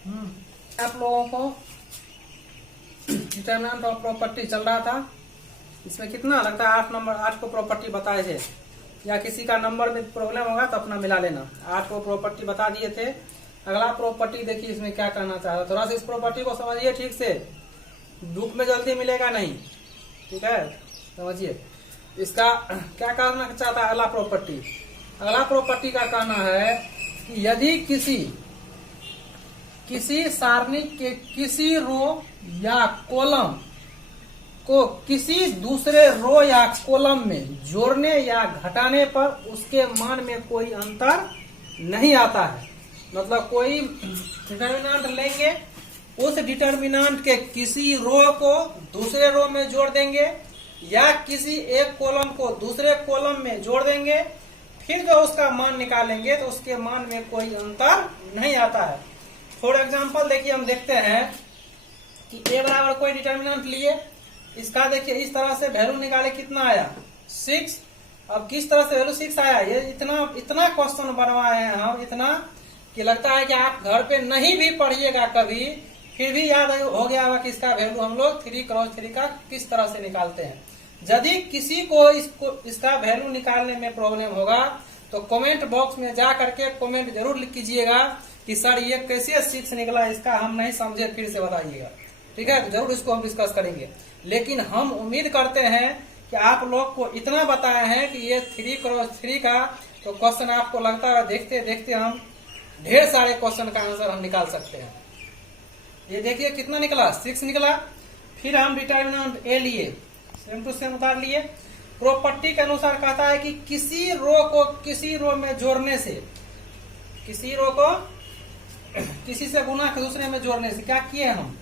आप लोगों को डिटरमिनेंट ऑफ प्रॉपर्टी चल रहा था। इसमें कितना लगता है 8 नंबर 8 को प्रॉपर्टी बताए थे, या किसी का नंबर में प्रॉब्लम होगा तो अपना मिला लेना। 8 को प्रॉपर्टी बता दिए थे। अगला प्रॉपर्टी देखिए इसमें क्या करना चाह रहा है, थोड़ा सा इस प्रॉपर्टी को समझिए ठीक से, बुक में जल्दी मिलेगा नहीं, ठीक है, समझिए। इसका क्या करना चाहता है अगला प्रॉपर्टी का कहना है कि यदि किसी सारणी के किसी रो या कॉलम को किसी दूसरे रो या कॉलम में जोड़ने या घटाने पर उसके मान में कोई अंतर नहीं आता है। मतलब कोई डिटर्मिनेंट लेंगे, उस डिटर्मिनेंट के किसी रो को दूसरे रो में जोड़ देंगे या किसी एक कॉलम को दूसरे कॉलम में जोड़ देंगे, फिर जो उसका मान निकालेंगे तो उसके मान में कोई अंतर नहीं आता है। फॉर एग्जाम्पल देखिए, हम देखते हैं कि a बराबर कोई डिटर्मिनेंट लिए, इसका देखिए इस तरह से वैल्यू निकाले, कितना आया 6। अब किस तरह से वैल्यू 6 आया, ये इतना क्वेश्चन बनवाए हैं हम, इतना कि लगता है कि आप घर पे नहीं भी पढ़िएगा कभी, फिर भी याद हो गया होगा कि इसका वैल्यू हम लोग 3 क्रॉस 3 का किस तरह से निकालते हैं। यदि किसी को इसका वैल्यू निकालने में प्रॉब्लम होगा तो कमेंट बॉक्स में जा करके कमेंट जरूर लिख कीजिएगा कि सर ये कैसे 6 निकला, इसका हम नहीं समझे, फिर से बताइएगा, ठीक है। तो जरूर इसको हम डिस्कस करेंगे, लेकिन हम उम्मीद करते हैं कि आप लोग को इतना बताए हैं कि ये 3 क्रॉस 3 का तो क्वेश्चन आपको लगता है देखते देखते हम ढेर सारे क्वेश्चन का आंसर हम निकाल सकते हैं। ये देखिए कितना निकला, 6 निकला। फिर हम डिटर्मिनेंट ए लिए, सेम टू सेम उतार लिए। प्रॉपर्टी के अनुसार कहता है कि किसी रो को किसी रो में जोड़ने से, किसी रो को किसी से गुना के दूसरे में जोड़ने से क्या किए हम,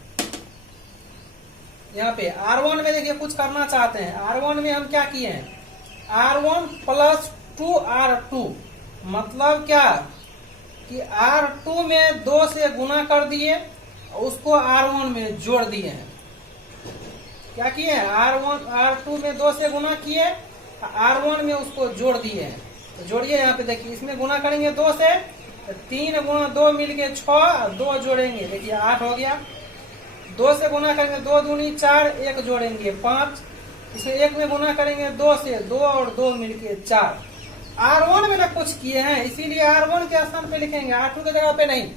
यहाँ पे R1 में देखिए कुछ करना चाहते हैं। R1 में हम क्या किए हैं, R1 प्लस 2R2, मतलब क्या कि R2 में 2 से गुना कर दिए, उसको R1 में जोड़ दिए हैं। क्या किए हैं, R2 में 2 से गुना किए, R1 में उसको जोड़ दिए हैं। तो जोड़िए, यहाँ पे देखिए इसमें गुना करेंगे 2 से, 3 गुना 2 मिलके 6, 2 जोड़ेंगे देखिए 8 हो गया। 2 से गुना करेंगे 2 दूनी 4, 1 जोड़ेंगे 5, इसमें 1 में गुना करेंगे 2 से, 2 और 2 मिलके 4। R1 में ना कुछ किए हैं, इसीलिए R1 के स्थान पे लिखेंगे, R2 की जगह पे नहीं।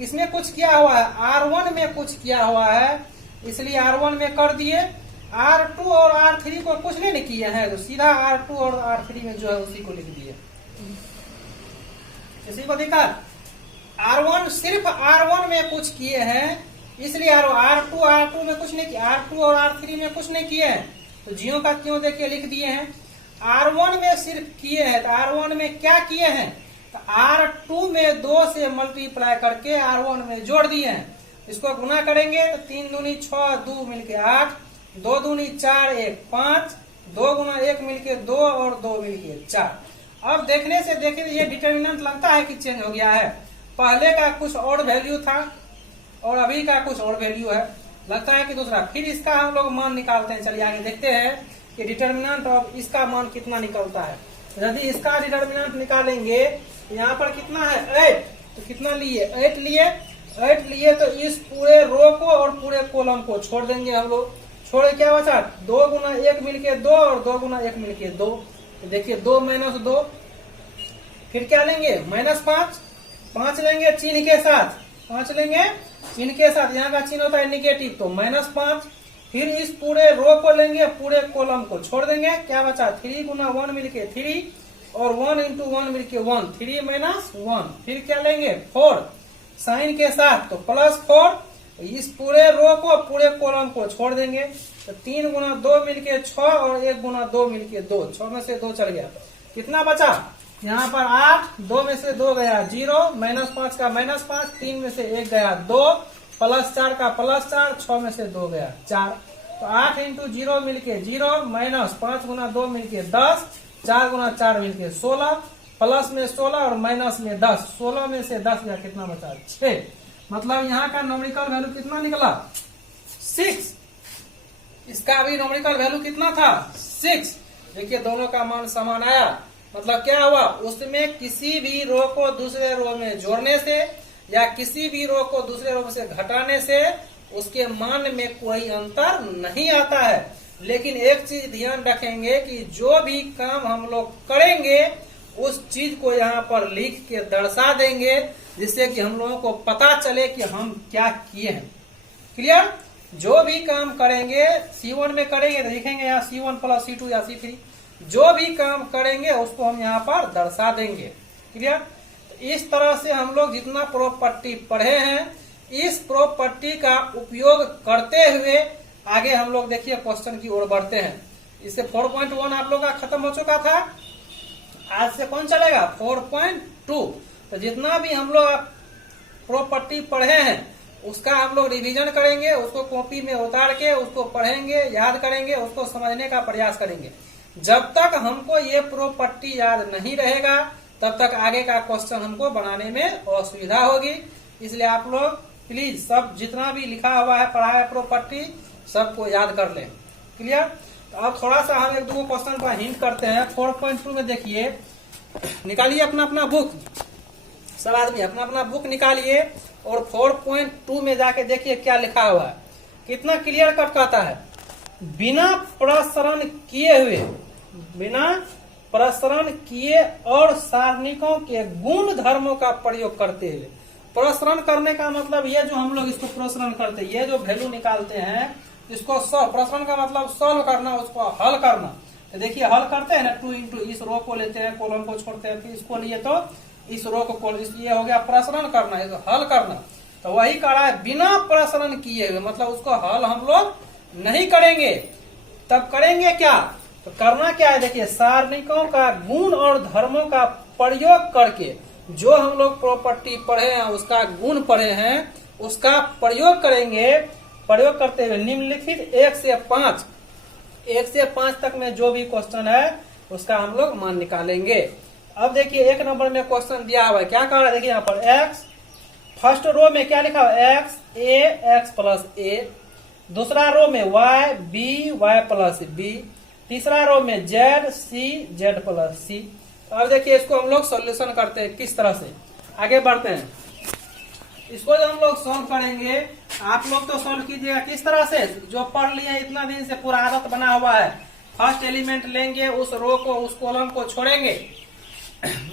इसमें कुछ किया हुआ है, R1 में कुछ किया हुआ है, इसलिए R1 में कर दिए। R2 और R3 को कुछ नहीं किए हैं, तो सीधा R2 और R3 में जो है उसी को लिख दिए। किसी को दिखा, R1 सिर्फ R1 में कुछ किए हैं, इसलिए R2 में कुछ नहीं किया, R2 और R3 में कुछ नहीं किए हैं, तो जियो का क्यों देखिए लिख दिए हैं। R1 में सिर्फ किए हैं, तो R1 में क्या किए हैं, तो R2 में 2 से मल्टीप्लाई करके R1 में जोड़ दिए हैं। इसको गुना करेंगे तो 3 दूनी 6, 2 मिलके 8, 2 दूनी 4, 1 5, 2 गुना 1 मिलके 2 और 2 मिलके 4। अब देखने से देखिए ये डिटर्मिनेंट लगता है कि चेंज हो गया है, पहले का कुछ और वैल्यू था और अभी का कुछ और वैल्यू है, लगता है कि दूसरा। फिर इसका हम लोग मान निकालते हैं, चलिए आगे देखते हैं कि डिटर्मिनेंट ऑफ इसका मान कितना निकलता है। यदि इसका डिटर्मिनेंट निकालेंगे, यहाँ पर कितना है 8, तो कितना लिए 8 लिए, तो इस पूरे रो को और पूरे कॉलम को छोड़ देंगे हम लोग। छोड़े क्या बचा, 2 गुना 1 मिलके 2 और 2 गुना 1 मिलके 2, तो देखिए 2 माइनस 2, फिर क्या लेंगे -5, 5 लेंगे चिन्ह के साथ, 5 लेंगे चिन्ह के साथ, यहाँ का चिन्ह होता है निगेटिव, तो -5। फिर इस पूरे रो को लेंगे, पूरे कॉलम को छोड़ देंगे, क्या बचा 3 गुना 1 मिलके 3 और 1 इंटू 1 मिलके 1, 3 माइनस 1। फिर क्या लेंगे 4 साइन के साथ, तो +4। इस पूरे रो को पूरे कॉलम को छोड़ देंगे, तो 3 गुना 2 मिलके 6 और 1 गुना 2 मिलके 2, 6 में से 2 चल गया, कितना बचा यहाँ पर 8, 2 में से 2 गया 0, -5 का -5, 3 में से 1 गया 2, +4 का +4, 6 में से 2 गया 4, तो 8 इंटू 0 मिलके 0, -5 गुना 2 मिलके 10, 4 गुना 4 मिलके 16, प्लस में 16 और माइनस में 10, 16 में से 10 गया, कितना बचा 6। मतलब यहाँ का नॉमिकल वैल्यू कितना निकला 6। इसका भी नॉमिकल वैल्यू कितना था 6। देखिए दोनों का मान समान आया, मतलब क्या हुआ, उसमें किसी भी रो को दूसरे रो में जोड़ने से या किसी भी रो को दूसरे रो से घटाने से उसके मान में कोई अंतर नहीं आता है। लेकिन एक चीज ध्यान रखेंगे कि जो भी काम हम लोग करेंगे उस चीज को यहाँ पर लिख के दर्शा देंगे, जिससे कि हम लोगों को पता चले कि हम क्या किए हैं। क्लियर? जो भी काम करेंगे C1 में करेंगे तो लिखेंगे यहाँ C1 प्लस C2 या C3। जो भी काम करेंगे उसको हम यहाँ पर दर्शा देंगे। क्लियर? तो इस तरह से हम लोग जितना प्रॉपर्टी पढ़े हैं, इस प्रॉपर्टी का उपयोग करते हुए आगे हम लोग देखिए क्वेश्चन की ओर बढ़ते हैं। इससे 4.1 आप लोग का खत्म हो चुका था। आज से कौन चलेगा? 4.2। तो जितना भी हम लोग प्रॉपर्टी पढ़े हैं उसका हम लोग रिवीजन करेंगे, उसको कॉपी में उतार के उसको पढ़ेंगे, याद करेंगे, उसको समझने का प्रयास करेंगे। जब तक हमको ये प्रॉपर्टी याद नहीं रहेगा तब तक आगे का क्वेश्चन हमको बनाने में असुविधा होगी। इसलिए आप लोग प्लीज सब जितना भी लिखा हुआ है, पढ़ा है प्रॉपर्टी, सबको याद कर लें। क्लियर? तो अब थोड़ा सा हम एक दो क्वेश्चन का हिंट करते हैं। 4.2 में देखिए, निकालिए अपना अपना बुक, सब आदमी अपना अपना बुक निकालिए और 4.2 में जाके देखिए क्या लिखा हुआ है। कितना क्लियर कट कहता है, बिना प्रसरण किए हुए, बिना प्रसरण किए और सारणिकों के गुण धर्मों का प्रयोग करते हुए। प्रसरण करने का मतलब ये जो हम लोग इसको प्रसरण करते हैं, ये जो वैल्यू निकालते हैं इसको सॉल्व, प्रसरण का मतलब सॉल्व करना, उसको हल करना। तो देखिए हल करते हैं ना, 2 इंटू इस रो को लेते हैं, कॉलम को छोड़ते हैं, फिर इसको लिए तो इस रो को ये हो गया प्रसरण करना, इसको हल करना। तो वही कह रहा है बिना प्रसरण किए हुए, मतलब उसको हल हम लोग नहीं करेंगे। तब करेंगे क्या? तो करना क्या है, देखिए सारणिकों का गुण और धर्मों का प्रयोग करके जो हम लोग प्रॉपर्टी पढ़े हैं, उसका गुण पढ़े हैं, उसका प्रयोग करेंगे। प्रयोग करते हुए निम्नलिखित 1 से 5 तक में जो भी क्वेश्चन है उसका हम लोग मान निकालेंगे। अब देखिए 1 नंबर में क्वेश्चन दिया हुआ है, क्या कह रहा है देखिए यहाँ पर x, फर्स्ट रो में क्या लिखा हुआ है x a x plus a, दूसरा रो में y b y plus b, तीसरा रो में z c z plus c। अब देखिए इसको हम लोग सॉल्यूशन करते हैं किस तरह से, आगे बढ़ते हैं। इसको जो हम लोग सॉल्व करेंगे, आप लोग तो सॉल्व कीजिएगा किस तरह से, जो पढ़ लिए इतना दिन से पूरा आदत बना हुआ है। फर्स्ट एलिमेंट लेंगे, उस रो को, उस कॉलम को छोड़ेंगे,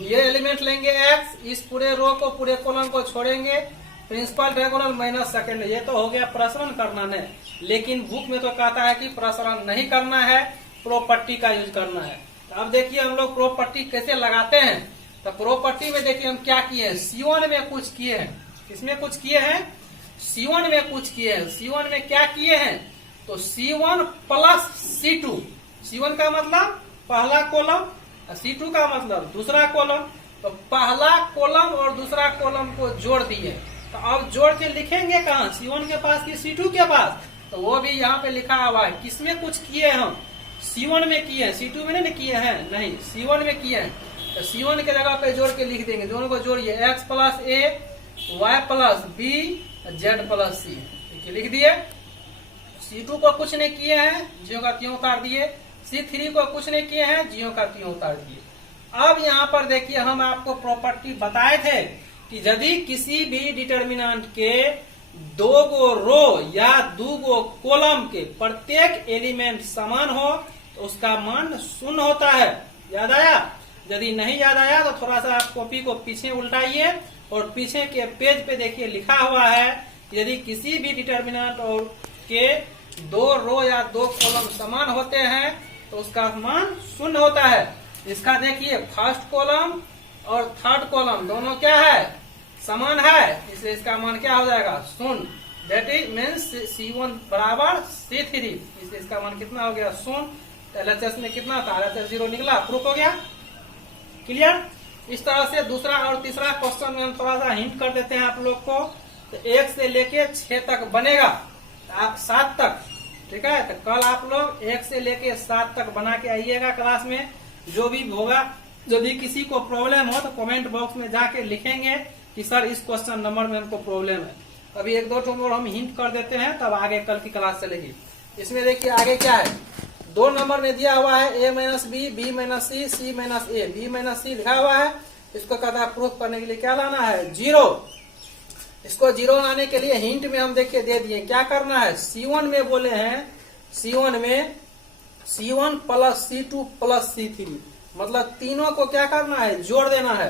ये एलिमेंट लेंगे x, इस पूरे रो को, पूरे कॉलम को छोड़ेंगे, प्रिंसिपल रेगुलर माइनस सेकेंड। ये तो हो गया प्रसरण करना है, लेकिन बुक में तो कहता है कि प्रसरण नहीं करना है, प्रॉपर्टी का यूज करना है। तो अब देखिए हम लोग प्रॉपर्टी कैसे लगाते हैं। तो प्रॉपर्टी में देखिए हम क्या किए हैं, C1 में कुछ किए हैं, किसमें कुछ किए हैं, C1 में कुछ किए हैं। C1 में क्या किए हैं, तो C1 प्लस C2, C1 का मतलब पहला कॉलम, C2 का मतलब दूसरा कॉलम। तो पहला कॉलम और दूसरा कॉलम को जोड़ दिए। तो अब जोड़ के लिखेंगे कहाँ, C1 के पास कि C2 के पास, तो वो भी यहाँ पे लिखा हुआ है। किसमें कुछ किए हम, C1 में किए हैं, C2 में नहीं किए हैं, नहीं C1 में किए हैं। तो C1 के जगह पे जोड़ के लिख देंगे, दोनों को जोड़िए, x plus a y plus b z plus c, लिख दिए। C2 को कुछ नहीं किए हैं, जियो का त्यों उतार दिए। C3 को कुछ नहीं किए हैं, जियो का त्यों उतार दिए। अब यहाँ पर देखिए हम आपको प्रॉपर्टी बताए थे कि यदि किसी भी डिटर्मिनेंट के 2 गो रो या 2 गो कॉलम के प्रत्येक एलिमेंट समान हो तो उसका मान 0 होता है। याद आया? यदि नहीं याद आया तो थोड़ा सा आप कॉपी को पीछे उल्टाइए और पीछे के पेज पे देखिए लिखा हुआ है, यदि किसी भी डिटर्मिनेंट और के 2 रो या 2 कॉलम समान होते हैं तो उसका मान 0 होता है। इसका देखिए फर्स्ट कॉलम और थर्ड कॉलम दोनों क्या है, समान है, इसलिए इसका मान क्या हो जाएगा, 0। दैट इज मीन्स C1 बराबर C3, इसलिए इसका मान कितना हो गया, 0। LHS में कितना था, LHS 0 निकला, प्रूफ हो गया। क्लियर? इस तरह से दूसरा और तीसरा क्वेश्चन में हम थोड़ा सा हिंट कर देते हैं आप लोग को। तो 1 से लेके 6 तक बनेगा, 7 तक, ठीक है। तो कल आप लोग 1 से लेके 7 तक बना के आइएगा क्लास में, जो भी होगा। यदि किसी को प्रॉब्लम हो तो कमेंट बॉक्स में जाके लिखेंगे कि सर इस क्वेश्चन नंबर में हमको प्रॉब्लम है। अभी 1-2 और हम हिंट कर देते हैं, तब आगे कल की क्लास चलेगी। इसमें देखिए आगे क्या है, 2 नंबर में दिया हुआ है a minus B, b minus C, c minus A, b minus C लिखा हुआ है। इसको कहता है प्रूफ करने के लिए क्या लाना है, 0। इसको जीरो लाने के लिए हिंट में हम देखिए दे दिए क्या करना है। C1 में बोले हैं, C1 में C1 plus C2 plus C3, मतलब तीनों को क्या करना है, जोड़ देना है।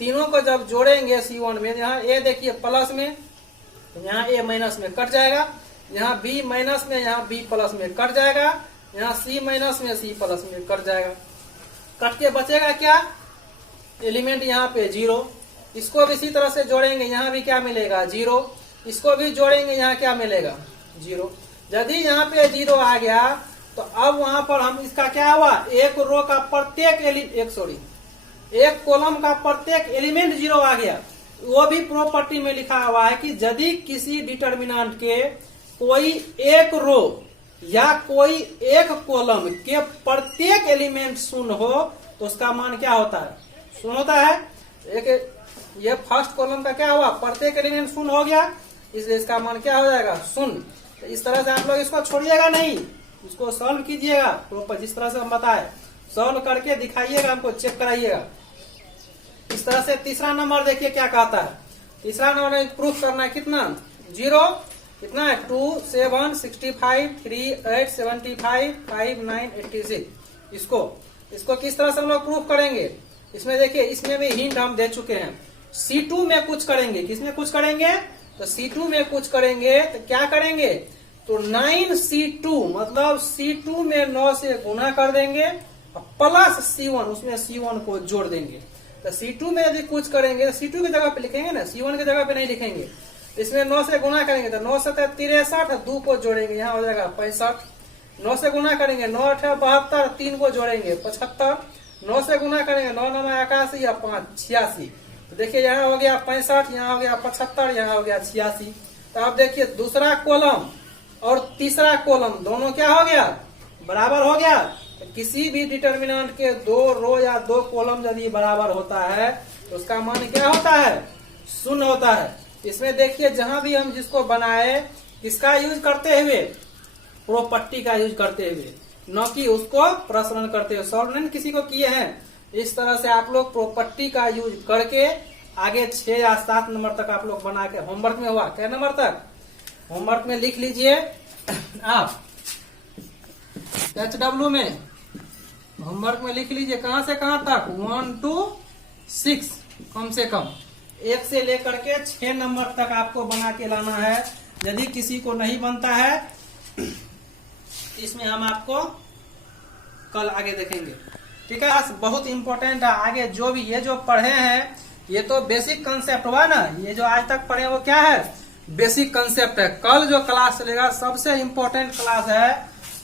तीनों को जब जोड़ेंगे C1 में, यहाँ A देखिए प्लस में, यहाँ A माइनस में कट जाएगा, यहाँ B माइनस में, यहाँ B प्लस में कट जाएगा, यहाँ C माइनस में C प्लस में कट जाएगा। कट के बचेगा क्या, एलिमेंट यहाँ पे 0। इसको भी इसी तरह से जोड़ेंगे, यहाँ भी क्या मिलेगा 0। इसको भी जोड़ेंगे, यहाँ क्या मिलेगा 0। यदि यहाँ पे 0 आ गया तो अब वहां पर हम इसका क्या हुआ, एक रो का प्रत्येक एक कॉलम का प्रत्येक एलिमेंट 0 आ गया। वो भी प्रॉपर्टी में लिखा हुआ है कि यदि किसी डिटर्मिनेंट के कोई एक रो या कोई एक कॉलम के प्रत्येक एलिमेंट शून्य हो तो उसका मान क्या होता है, शून्य होता है। एक ये फर्स्ट कॉलम का क्या हुआ, प्रत्येक एलिमेंट शून्य हो गया, इसलिए इसका मान क्या हो जाएगा, शून्य। तो इस तरह से आप लोग इसको छोड़िएगा नहीं, इसको सॉल्व कीजिएगा प्रॉपर, जिस तरह से हम बताए सॉल्व करके दिखाइएगा, हमको चेक कराइएगा। इस तरह से तीसरा नंबर देखिए क्या कहता है। तीसरा नंबर प्रूफ करना है कितना, 0 कितना है 2 7 65 3 8 75 5 9 86। इसको किस तरह से हम लोग प्रूफ करेंगे, इसमें देखिए इसमें भी हिंट हम दे चुके हैं। C2 में कुछ करेंगे, किसमें कुछ करेंगे, तो C2 में कुछ करेंगे तो क्या करेंगे, तो 9C2 मतलब C2 में 9 से गुना कर देंगे प्लस C1, उसमें C1 को जोड़ देंगे। तो C2 में यदि कुछ करेंगे तो C2 की जगह पे लिखेंगे ना, C1 की जगह पे नहीं लिखेंगे। इसमें 9 से गुना करेंगे तो 9 से 63, 2 को जोड़ेंगे यहाँ हो जाएगा 65। 9 से गुना करेंगे 9 8 72, 3 को जोड़ेंगे 75। 9 से गुना करेंगे 9 9 81 या 5 86। तो देखिए यहाँ हो गया 65, यहाँ हो गया 75, यहाँ हो गया 86। तो आप देखिए दूसरा कॉलम और तीसरा कॉलम दोनों क्या हो गया, बराबर हो गया। तो किसी भी डिटर्मिनेंट के 2 रो या 2 कॉलम यदि बराबर होता है तो उसका मान क्या होता है, शून्य होता है। इसमें देखिए जहां भी हम जिसको बनाए किसका यूज करते हुए, प्रॉपर्टी का यूज करते हुए, न कि उसको प्रश्न करते हुए, सॉल्व नहीं किसी को किए हैं। इस तरह से आप लोग प्रॉपर्टी का यूज करके आगे 6 या 7 नंबर तक आप लोग बना के, होमवर्क में हुआ क्या नंबर तक, होमवर्क में लिख लीजिए आप HW में, होमवर्क में लिख लीजिए कहां से कहां तक, 1 to 6 कम से कम 1 से लेकर के 6 नंबर तक आपको बना के लाना है। यदि किसी को नहीं बनता है इसमें हम आपको कल आगे देखेंगे, ठीक है। बहुत इंपॉर्टेंट है आगे जो भी ये जो पढ़े हैं ये तो बेसिक कंसेप्ट हुआ ना, ये जो आज तक पढ़े वो क्या है, बेसिक कंसेप्ट है। कल जो क्लास चलेगा सबसे इंपॉर्टेंट क्लास है।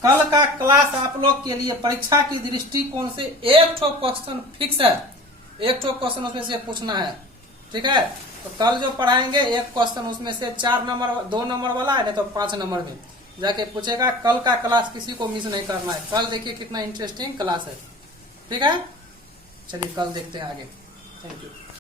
कल का क्लास आप लोग के लिए परीक्षा की दृष्टिकोण से एक ठो क्वेश्चन फिक्स है, एक ठो क्वेश्चन उसमें से पूछना है, ठीक है। तो कल जो पढ़ाएंगे एक क्वेश्चन उसमें से 4 नंबर 2 नंबर वाला है, नहीं तो 5 नंबर में जाके पूछेगा। कल का क्लास किसी को मिस नहीं करना है। कल देखिए कितना इंटरेस्टिंग क्लास है, ठीक है। चलिए कल देखते हैं आगे। Thank you.